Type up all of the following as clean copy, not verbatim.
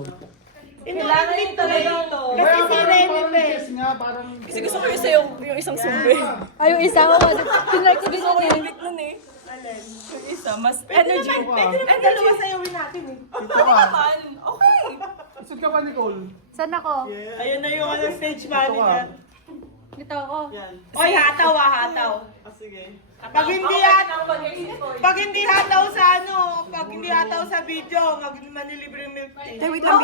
dito. Kailangan din talaga ito. Kasi si Remy Kasi gusto ko yung isang sumbe. Ay, yung isa ko. Tinry ko din Gusto ko ako yung yun. pick nun eh. Yung isa, mas Pwede energy. naman dalawa sayawin natin eh. Dito ka. Naman, okay. Saan ka ba, Nicole? Saan ako? Ayun na yung stage manager. Dito ako. Oy, hataw hataw. Sige. Pag pag hindi hataw sa ano, pag hindi hataw sa video, manilibre milk tea. Wait lang.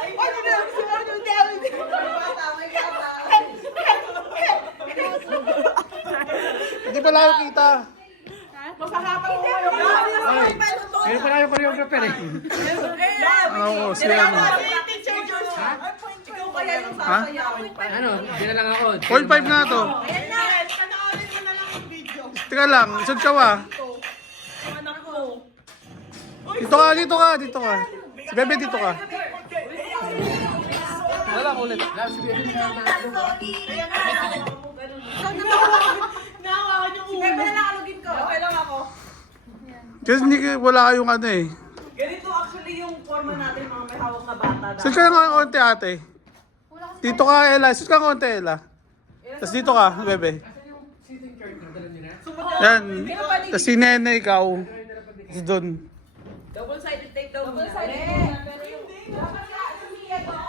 Ay, ano na, Hindi pala ako kita. masahataw ko kayo. Ay, ngayon pala yung choreographer eh. Oo, siya. Teacher Josh. Ikaw kaya yung Ha? Ano? Hindi na lang ako. 0.5 na to. Ayan na, panoorin mo na lang yung video. Teka lang, saan ka ba? Yung anak ko. Dito ka, dito ka, dito ka. Si Bebe, dito ka. Wala ulit. Nahawakan yung ulo. Sige, nakalugin ko. Okay lang ako. Kasi hindi, wala kayong ano eh. Ganito actually yung forma natin mga may hawak na bata. Saan ka nga konti ate? Dito ka, Ella. Saan ka konti, Ella? Tapos dito ka, Bebe. Yan. Tapos si Nene, ikaw. Tapos doon. Double-sided take daw. Double-sided. Pero yung... Dapat ka, Mia doon.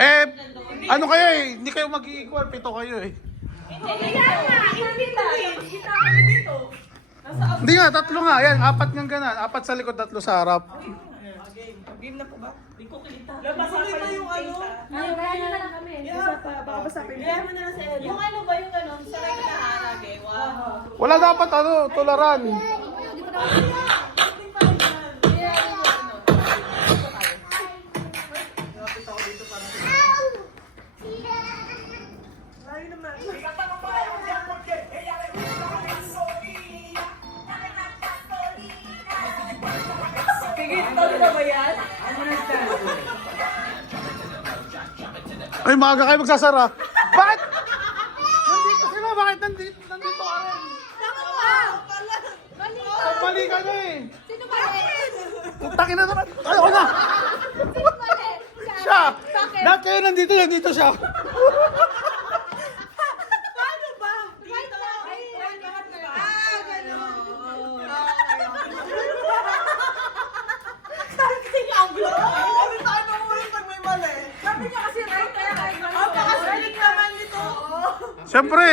Eh, ano kayo eh? Hindi kayo mag-i-equal. 7 kayo eh. Hindi nga, 3 nga. Yan, 4 nga ganan. 4 sa likod, 3 sa harap. Game na po ba? Di ko kita. Labasan mo yung ano. Ay, kaya na lang kami. Baka basapin. Bigyan mo na lang sa Ella. Yung ano ba yung ano? Sa may kinaharag eh. Wow. Wala dapat ano, tularan. Dito na ako. Tigil na ba yan? Ay, maaga kayo magsasara. Bakit? Nandito sila. Bakit nandito ka rin? Mali ka na eh. Sino ba eh? Takin na naman. Ayoko na. Sino ba eh? Siya. Bakit? Lahat kayo nandito, nandito siya. Paano ba? Right lang. Ano tayo mo ulit pag may mali? Sabi niya kasi right kaya kahit mali. Napakasulit naman nito. Siyempre.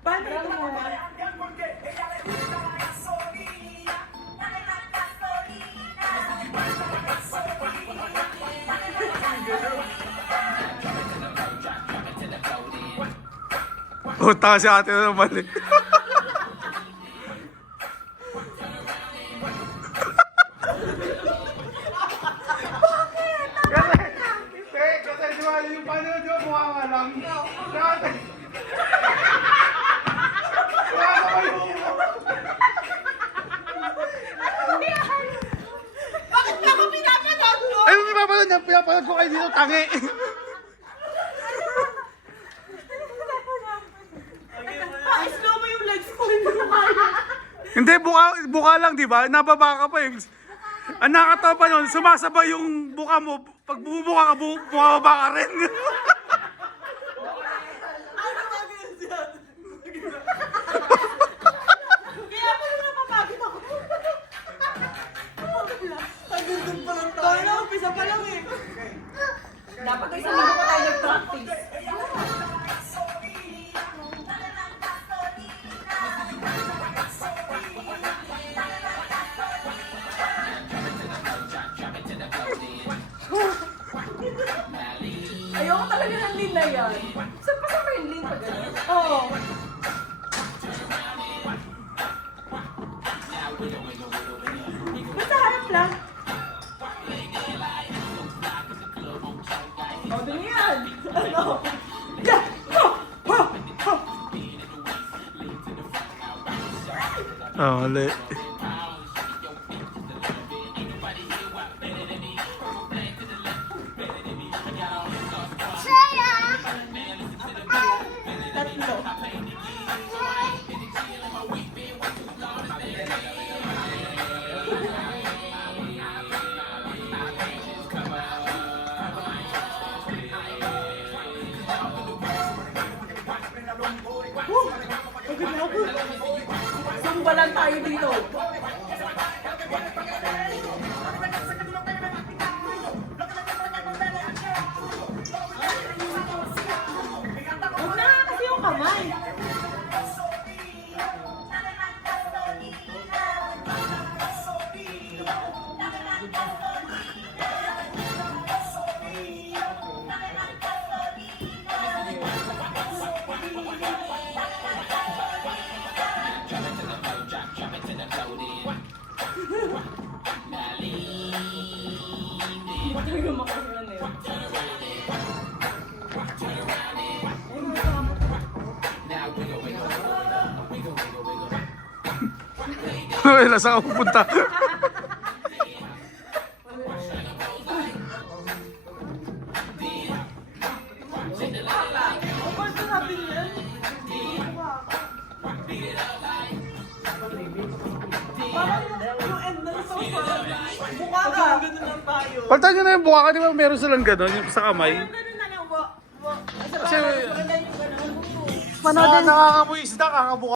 Paano ito mo ba? Puta si ate na naman eh. Kasi di ba yung panood yung mukha nga lang. Dati. Wala ka ba yung... Bakit ba ako pinapanood mo? Ay, yung pinapanood niya, pinapanood ko kayo dito, tangi. Pa-slow mo yung legs ko. Hindi, buka lang, di ba? Nababa ka pa eh. Ang nakatawa pa nun, sumasabay yung buka mo. Pag bumubuka ka, bumababa ka rin. Ano ba ganyan siya? Kaya pala napapagod ako. Ang gandun pa lang tayo. Tayo umpisa pa lang eh. Dapat ay sa linggo pa tayo nag-practice. Ayoko talaga ng lean na yan. Saan pa sa yung lean pa gano'n? Oo. Basta harap lang. O, dun yan! Ano? Oh, mali. Tatlo. Sumbalan tayo dito. Huwag na nga kasi yung kamay. Talaga makaroon eh. Wala saan ka pupunta. Huwag na sabi niya. Parang yung end na so mukha ka. Ganun lang tayo. Palitan nyo na yung buka ka, di ba meron silang gano'n, yung sa kamay? Ganun na lang, Kasi, maganda yung ganun. nakakabuhi isda, kakabuka.